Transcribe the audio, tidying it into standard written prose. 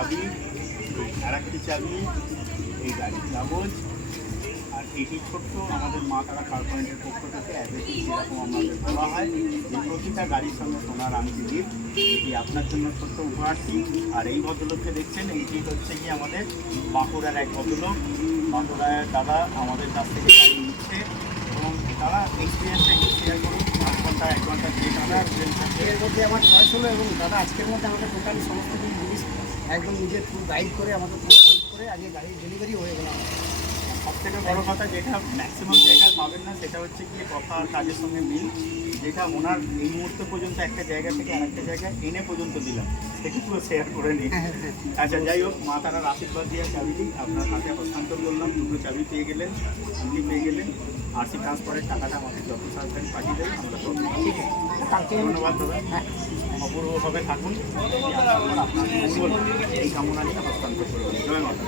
চাবি, আর একটি চাবি, এই গাড়ির কাগজ, আর এটি ছোট্ট আমাদের মা তারা কার পয়েন্টের পক্ষ থেকে অ্যাডভেটিস যেরকম আমাদের বলা হয় যে প্রতিটা গাড়ির সঙ্গে সোনার আংটি গিফট, এটি আপনার জন্য ছোট্ট উপহারটি। আর এই ভদ্রলোককে দেখছেন, এইটি হচ্ছে কি আমাদের বাঁকুড়ার এক ভদ্রলোক, বাঁকুড়ার দাদা আমাদের কাছ থেকে গাড়ি নিচ্ছে এবং তারা এক্সপিরিয়েন্সটা একটু শেয়ার করুন। 1 ঘন্টা যে টানা এর মধ্যে আমার চয়েস হলো এবং দাদা আজকের মধ্যে আমাদের টোটালি সমস্ত কিছু জিনিস একদম নিজের পুরো গাইড করে আমাদের পুরো হেল্প করে আজকে গাড়ির ডেলিভারি হয়ে গেল। সবথেকে বড় কথা যেটা ম্যাক্সিমাম জায়গায় পাবেন না সেটা হচ্ছে কি কথা আর কাজের সঙ্গে মিল, যেটা ওনার এই মুহূর্তে পর্যন্ত একটা জায়গা থেকে আরেকটা জায়গায় এনে পর্যন্ত দিলাম, সেটুকুও শেয়ার করে নিই। আচ্ছা, যাই হোক, মা তারার আশীর্বাদ দিয়ে চাবিটি আপনার হাতে হস্তান্তর করলাম। দুটো চাবি পেয়ে গেলেন, আপনি পেয়ে গেলেন। আরসি ট্রান্সফারের টাকাটা আমাকে যত তাড়াতাড়ি পাঠিয়ে দেবেন আমরা তত। ঠিক আছে, কালকে ধন্যবাদ দাদা, অপূর্বভাবে থাকুন। আপনার মঙ্গল এই কামনা নিয়ে হস্তান্তর করবেন। জয় মাতা।